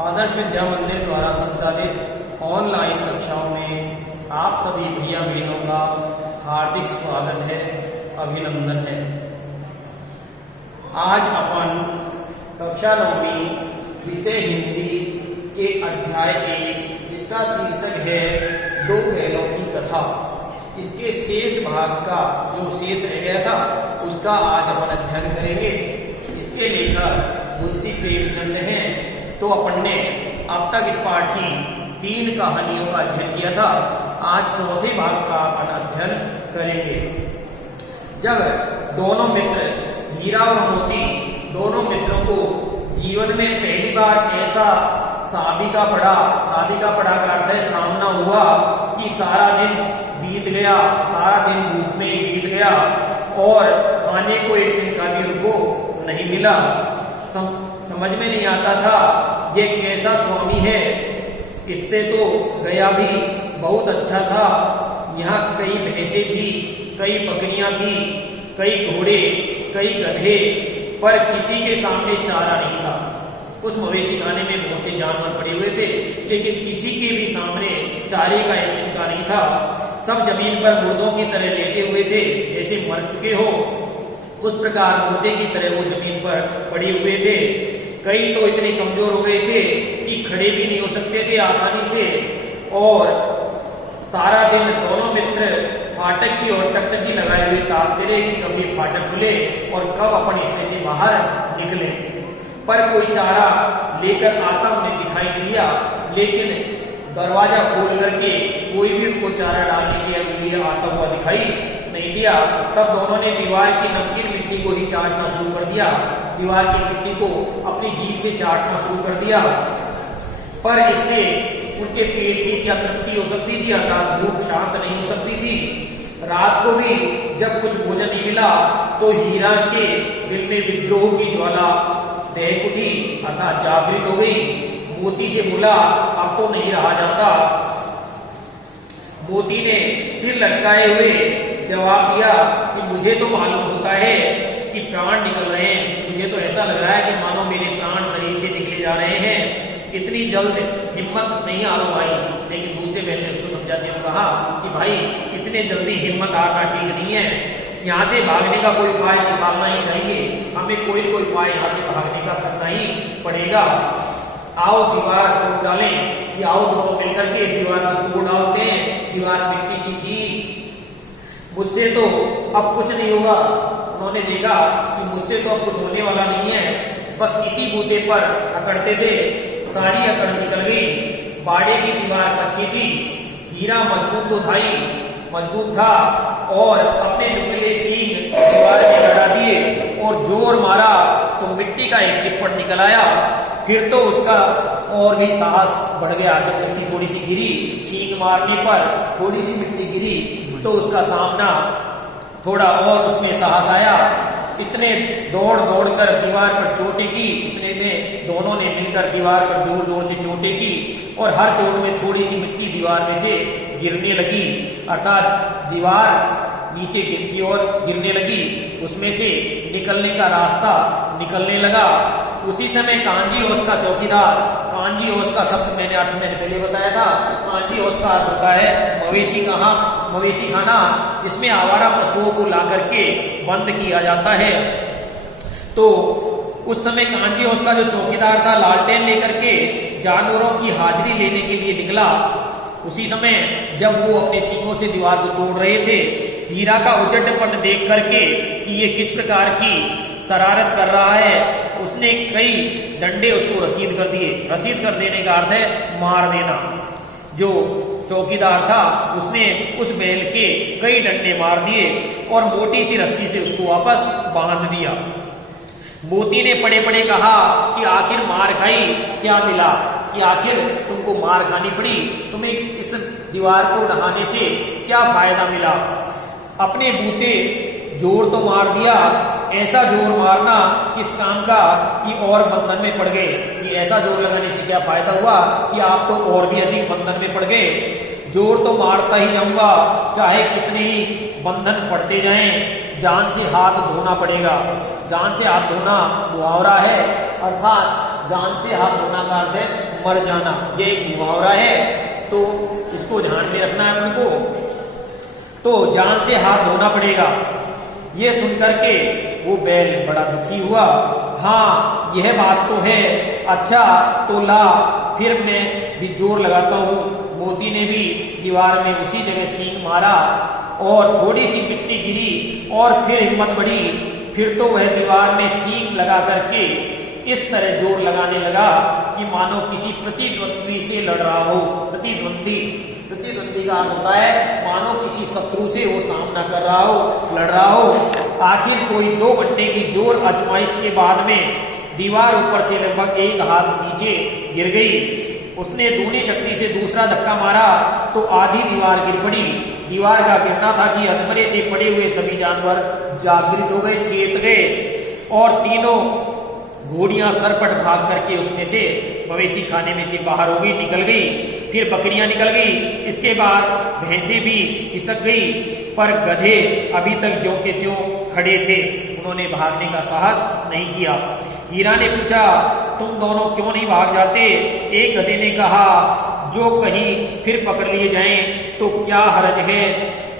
आदर्श विद्या मंदिर द्वारा संचालित ऑनलाइन कक्षाओं में आप सभी भैया बहनों का हार्दिक स्वागत है, अभिनंदन है। आज अपन कक्षा 9वीं विषय हिंदी के अध्याय 1 जिसका शीर्षक है दो बैलों की कथा, इसके शेष भाग का जो शेष रह गया था उसका आज अपन अध्ययन करेंगे। इसके लेखक मुंशी प्रेमचंद हैं। तो अपन ने अब तक इस पाठ की 3 कहानियों का अध्ययन किया था। आज चौथे भाग का अपन अध्ययन करेंगे। जब दोनों मित्र हीरा और मोती दोनों मित्रों को जीवन में पहली बार ऐसा साबी का पड़ा का अर्थ है सामना हुआ कि सारा दिन बीत गया, सारा दिन भूख में बीत गया और खाने को एक दिन का भी उनको नहीं मिला। समझ में नहीं आता था ये कैसा स्वामी है, इससे तो गया भी बहुत अच्छा था। यहाँ कई भैंसें थी, कई बकरियां थी, कई घोड़े, कई गधे, पर किसी के सामने चारा नहीं था। उस मवेशी खाने में बहुत से जानवर पड़े हुए थे, लेकिन किसी के भी सामने चारे का एक दिन का नहीं था। सब जमीन पर मुर्दों की तरह लेटे हुए थे, जैसे मर चुके हो उस प्रकार मुर्दे की तरह वो जमीन पर पड़े हुए थे। कई तो इतने कमजोर हो गए थे कि खड़े भी नहीं हो सकते थे आसानी से। और सारा दिन दोनों मित्र फाटक की ओर टकटकी लगाए हुए ताकते रहे कि कब ये फाटक खुले और कब अपन इसमें से बाहर निकले। पर कोई चारा लेकर आता उन्हें दिखाई नहीं दिया, लेकिन दरवाजा खोल करके कोई भी उनको चारा डालने के लिए आता हुआ दिखाई नहीं दिया। तब दोनों ने दीवार की नमकीन मिट्टी को ही चाटना शुरू कर दिया, दीवार की मिट्टी को अपनी जीभ से चाटना शुरू कर दिया। पर इससे उनके पेट की क्या तृप्ति हो सकती थी, अर्थात भूख शांत नहीं हो सकती थी। रात को भी जब कुछ भोजन नहीं मिला तो हीरा के दिल में विद्रोह की ज्वाला दहक उठी, अर्थात जागृत हो गई। मोती से बोला अब तो नहीं रहा जाता। मोती ने सिर लटकाए हुए जवाब दिया कि मुझे तो मालूम होता है कि प्राण निकल रहे हैं, मुझे तो ऐसा लग रहा है कि मानो मेरे प्राण शरीर से निकले जा रहे हैं। इतनी जल्द हिम्मत नहीं हारो भाई। लेकिन दूसरे बैल ने उसको समझाते हुए कहा कि भाई इतने जल्दी हिम्मत हारना ठीक नहीं है, यहाँ से भागने का कोई उपाय निकालना ही चाहिए, हमें कोई न कोई उपाय यहाँ से भागने का करना ही पड़ेगा। आओ दीवार तोड़ डालें, कि आओ दोनों मिलकर के इस दीवार को तोड़ डालते हैं। दीवार मिट्टी की थी, मुझसे तो अब कुछ नहीं होगा। उन्होंने देखा कि मुझसे तो अब कुछ होने वाला नहीं है, बस इसी बूते पर अकड़ते थे, सारी अकड़ निकल गई। बाड़े की दीवार कच्ची थी, हीरा मजबूत था और अपने नुकीले सींग दीवार में लड़ा दिए और जोर मारा तो मिट्टी का एक चिप्पड़ निकल आया। फिर तो उसका और भी साहस बढ़ गया। जब मिट्टी थोड़ी सी गिरी, सींग मारने पर थोड़ी सी मिट्टी गिरी तो उसका सामना थोड़ा और उसमें साहस आया। इतने दौड़ कर दीवार पर चोटें की। इतने में दोनों ने मिलकर दीवार पर जोर जोर से चोटें की और हर चोट में थोड़ी सी मिट्टी दीवार में से गिरने लगी, अर्थात दीवार नीचे की ओर गिरने लगी। उसमें से निकलने का रास्ता निकलने लगा। उसी समय कांजी होश का चौकीदार, कांजी होश का शब्द मैंने पहले बताया था। कांजी होश का अर्थ होता है मवेशी खाना, जिसमें आवारा पशुओं को ला करके बंद किया जाता है। तो उस समय कांजी होश का जो चौकीदार था लालटेन लेकर के जानवरों की हाजिरी लेने के लिए निकला। उसी समय जब वो अपने सींगों से दीवार को तोड़ रहे थे, हीरा का उजड़पन देख करके कि ये किस प्रकार की शरारत कर रहा है, उसने कई डंडे उसको रसीद कर दिए। रसीद कर देने का अर्थ है मार देना। जो चौकीदार था उसने उस बैल के कई डंडे मार दिए और मोटी सी रस्सी से उसको वापस बांध दिया। मोती ने पड़े पड़े कहा कि आखिर मार खाई क्या मिला, कि आखिर तुमको मार खानी पड़ी, तुम्हें इस दीवार को ढहाने से क्या फायदा मिला। अपने बूते जोर तो मार दिया, ऐसा जोर मारना किस काम का कि और बंधन में पड़ गए। कि ऐसा जोर लगाने से क्या फायदा हुआ कि आप तो और भी अधिक बंधन में पड़ गए। जोर तो मारता ही जाऊंगा, चाहे कितने ही बंधन पड़ते जाएं, जान से हाथ धोना पड़ेगा। जान से हाथ धोना मुहावरा है, अर्थात जान से हाथ धोना का अर्थ है मर जाना। ये एक मुहावरा है, तो इसको ध्यान में रखना है अपन को। तो जान से हाथ धोना पड़ेगा। ये सुनकर के वो बैल बड़ा दुखी हुआ। हाँ यह बात तो है, अच्छा तो ला फिर मैं भी जोर लगाता हूँ। मोती ने भी दीवार में उसी जगह सींग मारा और थोड़ी सी मिट्टी गिरी और फिर हिम्मत बढ़ी। फिर तो वह दीवार में सींग लगा करके इस तरह जोर लगाने लगा कि मानो किसी प्रतिद्वंदी से लड़ रहा हो। प्रतिद्वंदी का अर्थ होता है मानो किसी शत्रु से वो सामना कर रहा हो, लड़ रहा हो। आखिर कोई 2 घंटे की जोर आजमाइश के बाद में दीवार ऊपर से लगभग 1 हाथ नीचे गिर गई। उसने दूनी शक्ति से दूसरा धक्का मारा तो आधी दीवार गिर पड़ी। दीवार का गिरना था कि अधमरे से पड़े हुए सभी जानवर जागृत हो गए, चेत गए और तीनों घोड़ियां सरपट भाग करके उसमें से मवेशी खाने में से बाहर हो गई, निकल गई। फिर बकरियां निकल गई, इसके बाद भैंसें भी खिसक गई, पर गधे अभी तक ज्यों के त्यों खड़े थे, उन्होंने भागने का साहस नहीं किया। हीरा ने पूछा, तुम दोनों क्यों नहीं भाग जाते? एक गधे ने कहा, जो कहीं फिर पकड़ लिए जाएं तो क्या हर्ज है,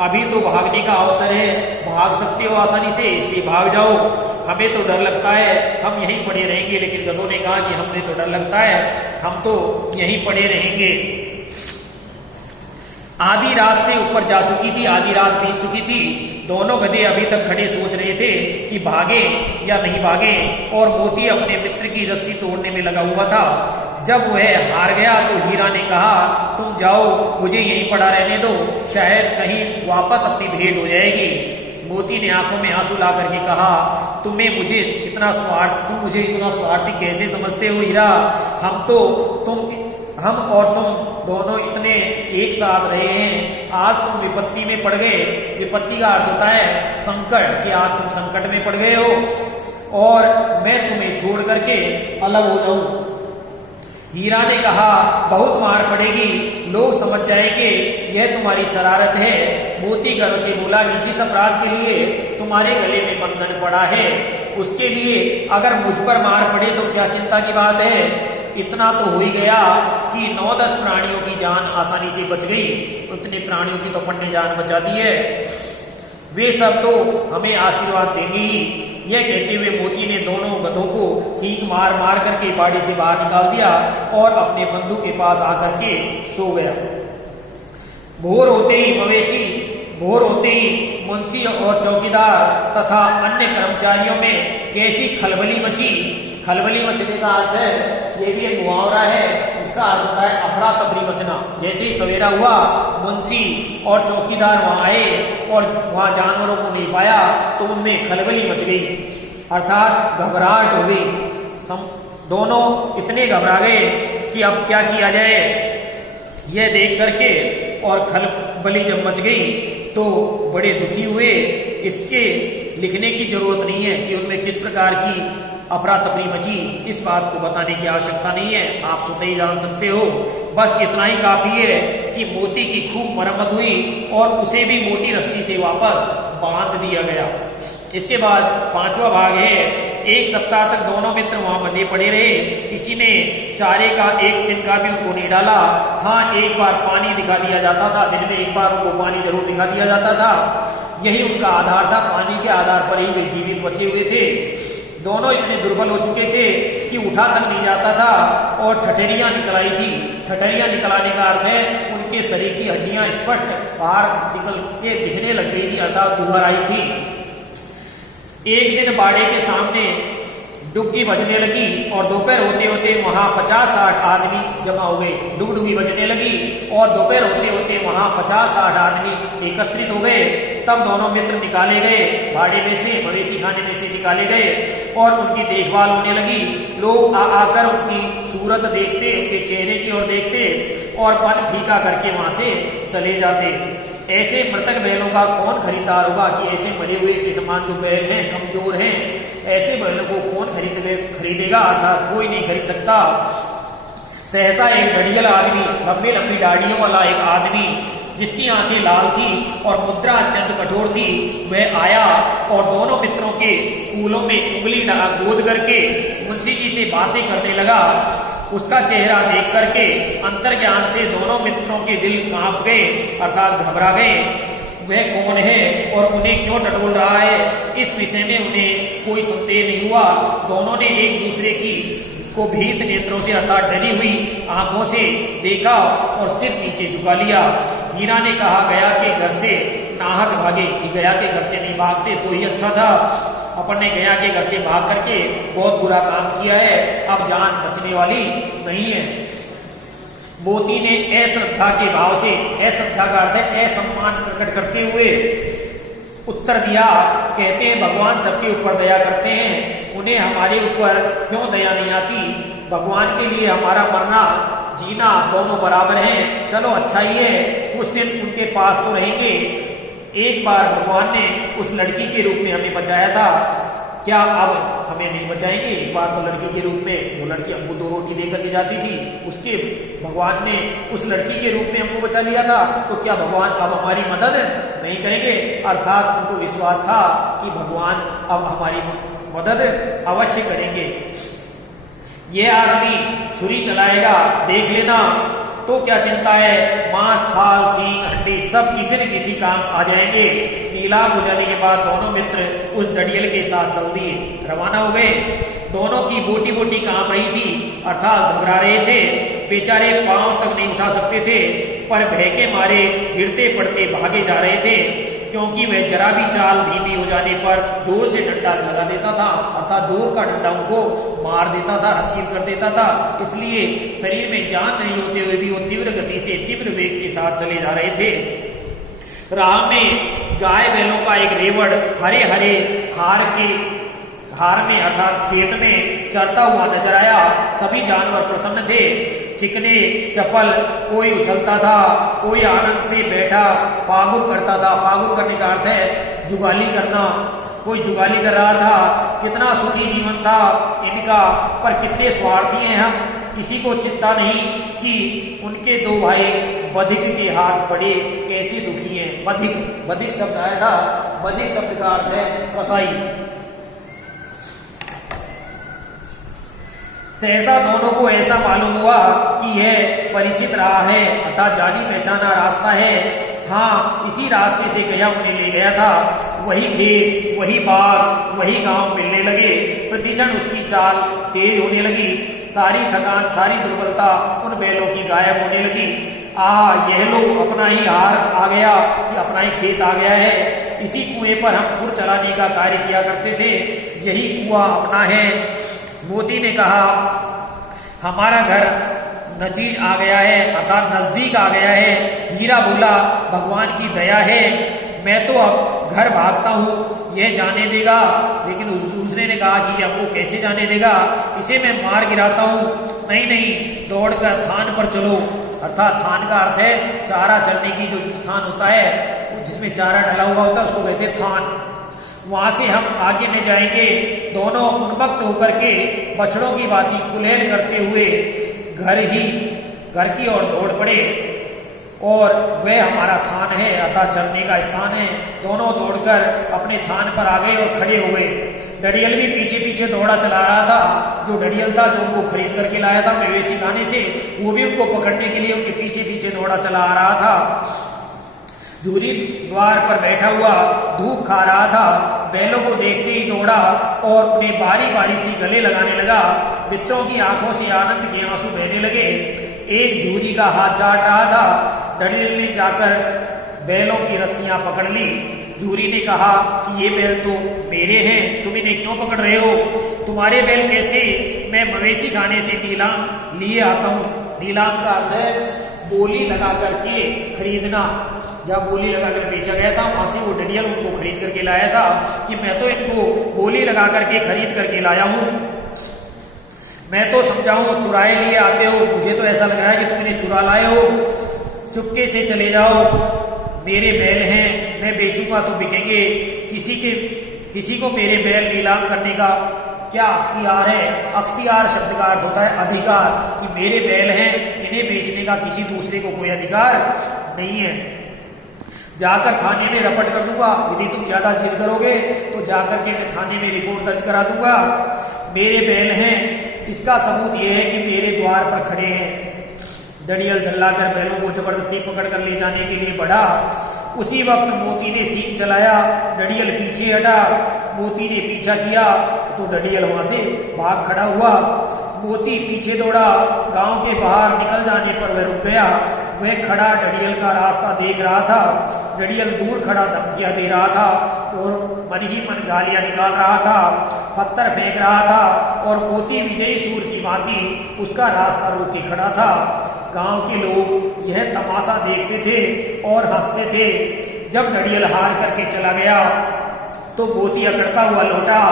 अभी तो भागने का अवसर है, भाग सकते हो आसानी से, इसलिए भाग जाओ। हमें तो डर लगता है, हम यहीं पड़े रहेंगे। लेकिन गधों ने कहा कि हमें तो डर लगता है, हम तो यहीं पड़े रहेंगे। आधी रात से ऊपर जा चुकी थी, आधी रात बीत चुकी थी। दोनों गधे अभी तक खड़े सोच रहे थे कि भागे या नहीं भागे, और मोती अपने मित्र की रस्सी तोड़ने में लगा हुआ था। जब वह हार गया तो हीरा ने कहा, तुम जाओ, मुझे यहीं पड़ा रहने दो, शायद कहीं वापस अपनी भेंट हो जाएगी। मोती ने आंखों में आंसू ला करके कहा, तुम मुझे इतना स्वार्थी कैसे समझते हो हीरा? हम और तुम दोनों इतने एक साथ रहे हैं, आज तुम विपत्ति में पड़ गए। विपत्ति का अर्थ होता है संकट, कि आज तुम संकट में पड़ गए हो और मैं तुम्हें छोड़ करके अलग हो जाऊं। हीरा ने कहा, बहुत मार पड़ेगी, लोग समझ जाएंगे यह तुम्हारी शरारत है। मोती गर्व से बोला कि जिस अपराध के लिए तुम्हारे गले में बंधन पड़ा है, उसके लिए अगर मुझ पर मार पड़े तो क्या चिंता की बात है। इतना तो हो ही गया कि 9-10 प्राणियों की जान आसानी से बच गई। उतने प्राणियों की तो अपन ने जान बचा दी है, वे सब तो हमें आशीर्वाद देंगे ही। यह कहते हुए मोती ने दोनों गधों को सींग मार मार करके बाड़ी से बाहर निकाल दिया और अपने बंधु के पास आकर के सो गया। भोर होते ही मुंशी और चौकीदार तथा अन्य कर्मचारियों में कैसी खलबली मची। खलबली मचने का अर्थ है, ये भी एक मुहावरा है, इसका अर्थ होता है अफरा तफरी मचना। जैसे ही सवेरा हुआ, मुंशी और चौकीदार वहां आए और वहां जानवरों को नहीं पाया तो उनमें खलबली मच गई, अर्थात घबराहट हो गई। दोनों इतने घबरा गए कि अब क्या किया जाए। यह देख करके और खलबली जब मच गई तो बड़े दुखी हुए। इसके लिखने की जरूरत नहीं है कि उनमें किस प्रकार की अफरा तफरी मची, इस बात को बताने की आवश्यकता नहीं है, आप स्वतः ही जान सकते हो। बस इतना ही काफी है कि मोती की खूब मरम्मत हुई और उसे भी मोटी रस्सी से वापस बांध दिया गया। इसके बाद 5वां भाग है। 1 सप्ताह तक दोनों मित्र वहां बंधे पड़े रहे। किसी ने चारे का एक दिन का भी उनको नहीं डाला। हाँ, एक बार पानी दिखा दिया जाता था, दिन में एक बार उनको पानी जरूर दिखा दिया जाता था। यही उनका आधार था, पानी के आधार पर ही वे जीवित बचे हुए थे। दोनों इतने दुर्बल हो चुके थे कि उठा तक नहीं जाता था और ठठेरियां निकल आई थी। ठठेरियां निकल आने का अर्थ है उनके शरीर की हड्डियां स्पष्ट बाहर निकल के दिखने लग गई थी, अर्थात उभर आई थी। एक दिन बाड़े के सामने डुग्गी बजने लगी और दोपहर होते होते वहां 50-60 आदमी जमा हो गए। डुगडुगी बजने लगी और दोपहर होते होते वहां 50-60 आदमी एकत्रित हो गए। तब दोनों मित्र निकाले गए, बाड़े में से, मवेशी खाने में से निकाले गए और उनकी देखभाल होने लगी। लोग आकर उनकी सूरत देखते, उनके चेहरे की ओर देखते और पन फीका करके वहां से चले जाते। ऐसे मृतक बैलों का कौन खरीदार होगा कि ऐसे मरे हुए के समान जो बैल हैं, कमजोर हैं, ऐसे बैलों को कौन खरीदेगा, अर्थात कोई नहीं खरीद सकता। सहसा एक डडियल आदमी, लंबी लंबी दाढ़ियों वाला एक आदमी जिसकी आंखें लाल थी और मुद्रा अत्यंत कठोर थी, वह आया और दोनों मित्रों के कूलों में उंगली गोद करके मुंशी जी से बातें करने लगा। उसका चेहरा देख करके अंतर्ज्ञान से दोनों मित्रों के दिल कांप गए, अर्थात घबरा गए। वह कौन है और उन्हें क्यों टटोल रहा है, इस विषय में उन्हें कोई संदेह नहीं हुआ। दोनों ने एक दूसरे की को भीत नेत्रों से अर्थात डरी हुई आंखों से देखा और सिर नीचे झुका लिया। हीरा ने कहा, गया के घर से नाहक भागे, कि गया के घर से नहीं भागते तो ही अच्छा था। अपन ने गया के घर से भाग करके बहुत बुरा काम किया है, अब जान बचने वाली नहीं है। मोती ने अश्रद्धा के भाव से, अश्रद्धा का अर्थ है असम्मान प्रकट करते हुए उत्तर दिया, कहते हैं भगवान सबके ऊपर दया करते हैं, उन्हें हमारे ऊपर क्यों दया नहीं आती। भगवान के लिए हमारा मरना जीना दोनों बराबर हैं। चलो अच्छा ही है, कुछ दिन उनके पास तो रहेंगे। एक बार भगवान ने उस लड़की के रूप में हमें बचाया था, क्या अब हमें नहीं बचाएंगे। एक बार तो लड़की के रूप में, जो लड़की हमको 2 रोटी दे करके जाती थी, उसके भगवान ने उस लड़की के रूप में हमको बचा लिया था, तो क्या भगवान अब हमारी मदद नहीं करेंगे। अर्थात उनको विश्वास था कि भगवान अब हमारी मदद अवश्य करेंगे। यह आदमी छुरी चलाएगा, देख लेना, तो क्या चिंता है, मांस खाल सींग हड्डी सब किसी न किसी काम आ जाएंगे। नीलाम हो जाने के बाद दोनों मित्र उस डडियल के साथ चल दिए, रवाना हो गए। दोनों की बोटी बोटी कांप रही थी, अर्थात घबरा रहे थे। बेचारे पांव तक नहीं उठा सकते थे, पर भय के मारे गिरते पड़ते भागे जा रहे थे, क्योंकि वह जरा भी चाल धीमी हो जाने पर जोर से डंडा लगा देता था, अर्थात जोर का डंडा उनको मार देता था, रसीद कर देता था। इसलिए शरीर में जान नहीं होते हुए भी वो तीव्र गति से तीव्र वेग के साथ चले जा रहे थे। राह में गाय बैलों का एक रेवड़ हरे हरे हार में अर्थात खेत में चरता हुआ नजर आया। सभी जानवर प्रसन्न थे, चिकने चपल, कोई उछलता था, कोई आनंद से बैठा पागुर करता था। पागुर करने का अर्थ है जुगाली करना, कोई जुगाली कर रहा था। कितना सुखी जीवन था इनका, पर कितने स्वार्थी हैं हम। किसी को चिंता नहीं कि उनके 2 भाई बधिक के हाथ पड़े, कैसे दुखी हैं। बधिक शब्द आया था, बधिक शब्द का अर्थ है कसाई। सहसा दोनों को ऐसा मालूम हुआ कि यह परिचित रहा है, अर्थात जानी पहचाना रास्ता है। हाँ, इसी रास्ते से गया उन्हें ले गया था। वही खेत, वही बाग, वही गांव मिलने लगे। प्रतिक्षण उसकी चाल तेज होने लगी। सारी थकान, सारी दुर्बलता उन बैलों की गायब होने लगी। यह लो, अपना ही हार आ गया, अपना ही खेत आ गया है। इसी कुएं पर हम खुर चलाने का कार्य किया करते थे, यही कुआं अपना है। मोती ने कहा, हमारा घर नजीज आ गया है, अर्थात नजदीक आ गया है। हीरा बोला, भगवान की दया है, मैं तो अब घर भागता हूँ, यह जाने देगा। लेकिन दूसरे ने कहा कि हमको कैसे जाने देगा, इसे मैं मार गिराता हूँ। नहीं, दौड़कर थान पर चलो, अर्थात थान का अर्थ है चारा चरने की जो स्थान होता है, जिसमें चारा डला हुआ होता है, उसको कहते हैं थान। वहां से हम आगे न जाएंगे। दोनों उन्मत्त होकर के बछड़ों की भांति कुलेल करते हुए घर की ओर दौड़ पड़े, और वह हमारा थान है, अर्थात चरने का स्थान है। दोनों दौड़कर अपने थान पर आ गए और खड़े हो गए। डडियल भी पीछे पीछे दौड़ा चला रहा था। जो डडियल था, जो उनको खरीद करके लाया था मवेशी खाने से, वो भी उनको पकड़ने के लिए उनके पीछे पीछे दौड़ा चला आ रहा था। झूरी द्वार पर बैठा हुआ धूप खा रहा था। बैलों को देखते ही दौड़ा और उन्हें बारी बारी से गले लगाने लगा। मित्रों की आंखों से आनंद के आंसू बहने लगे। एक झूरी का हाथ चाट रहा था। डडियल ने जाकर बैलों की रस्सियां पकड़ ली। झूरी ने कहा कि ये बैल तो मेरे हैं, तुम इन्हें क्यों पकड़ रहे हो। तुम्हारे बैल कैसे, मैं मवेशी खाने से नीलाम लिए आता हूँ। नीलाम का अर्थ है बोली लगा करके खरीदना। जब बोली लगाकर बेचा गया था, वहां से वो डडियल उनको खरीद करके लाया था कि मैं तो इनको बोली लगा करके खरीद करके लाया हूं। मैं तो समझाऊं चुराए लिए आते हो, मुझे तो ऐसा लग रहा है कि तुम इन्हें चुरा लाए हो। चुपके से चले जाओ, मेरे बैल हैं, मैं बेचूंगा तो बिकेंगे। किसी को मेरे बैल नीलाम करने का क्या अख्तियार है। अख्तियार शब्द का अर्थ होता है अधिकार, कि मेरे बैल हैं, इन्हें बेचने का किसी दूसरे को कोई अधिकार नहीं है। जाकर थाने में रपट कर दूंगा। यदि तुम ज्यादा जिद करोगे तो जाकर के मैं थाने में रिपोर्ट दर्ज करा दूंगा। मेरे बैल हैं, इसका सबूत यह है कि मेरे द्वार पर खड़े हैं। डडियल झल्लाकर बैलों को जबरदस्ती पकड़कर ले जाने के लिए बढ़ा। उसी वक्त मोती ने सींग चलाया, डडियल पीछे हटा। मोती ने पीछा किया तो डडियल वहां से भाग खड़ा हुआ। मोती पीछे दौड़ा, गांव के बाहर निकल जाने पर वह रुक गया। वह खड़ा डडियल का रास्ता देख रहा था। डडियल दूर खड़ा धमकियां दे रहा था और मन ही मन गालियां निकाल रहा था, पत्थर फेंक रहा था और मोती विजयी सूर की भांति उसका रास्ता रोके खड़ा था। गांव के लोग यह तमाशा देखते थे और हंसते थे। जब डडियल हार करके चला गया तो मोती अकड़ता हुआ लौटा।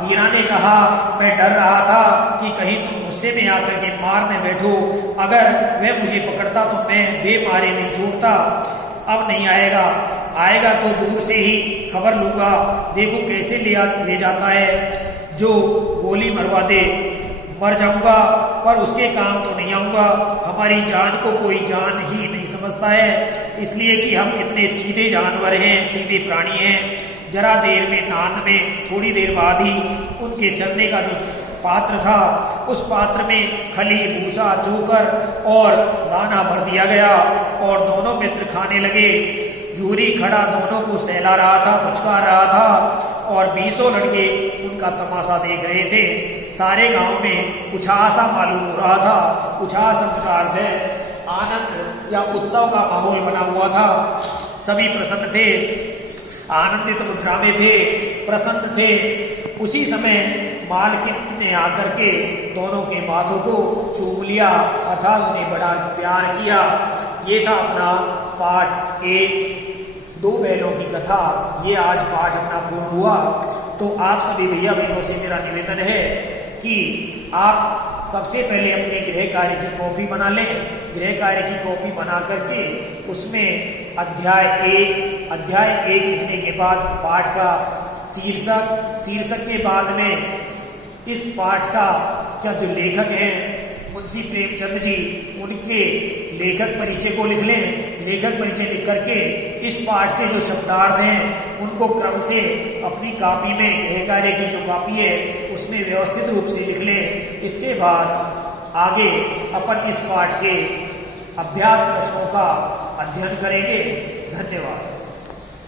हीरा ने कहा, मैं डर रहा था कि कहीं तुम गुस्से में आकर के मारने बैठो। अगर वह मुझे पकड़ता तो मैं बेमारे नहीं छोड़ता। अब नहीं आएगा, आएगा तो दूर से ही खबर लूंगा। देखो कैसे ले जाता है, जो गोली मरवा दे। मर जाऊंगा पर उसके काम तो नहीं आऊंगा। हमारी जान को कोई जान ही नहीं समझता है, इसलिए कि हम इतने सीधे जानवर हैं, सीधे प्राणी हैं। जरा देर में नांद में थोड़ी देर बाद ही उनके चलने का जो पात्र था, उस पात्र में खली, भूसा, चोकर और दाना भर दिया गया और दोनों मित्र खाने लगे। जूरी खड़ा दोनों को सहला रहा था, पुचकार रहा था और 20 लड़के उनका तमाशा देख रहे थे। सारे गांव में उछासा मालूम हो रहा था। उछास का अर्थ है आनंद या उत्सव का माहौल बना हुआ था। सभी प्रसन्न थे, आनंदित मुद्रा में थे, प्रसन्न थे। उसी समय मालकिन ने आकर के दोनों के माथों को चूम लिया, अर्थात उन्हें बड़ा प्यार किया। ये था अपना पाठ 1, 2 बैलों की कथा। ये आज पाठ अपना पूर्ण हुआ। तो आप सभी भैया बहनों से मेरा निवेदन है कि आप सबसे पहले अपने गृह कार्य की कॉपी बना लें। गृह कार्य की कॉपी बना करके उसमें अध्याय 1 लिखने के बाद पाठ का शीर्षक के बाद में इस पाठ का जो लेखक हैं मुंशी प्रेमचंद जी, उनके लेखक परिचय को लिख लें। लेखक परिचय लिख करके इस पाठ के जो शब्दार्थ हैं उनको क्रम से अपनी कॉपी में, गृह कार्य की जो कॉपी है उसमें व्यवस्थित रूप से लिख लें। इसके बाद आगे अपन इस पाठ के अभ्यास प्रश्नों का अध्ययन करेंगे। धन्यवाद।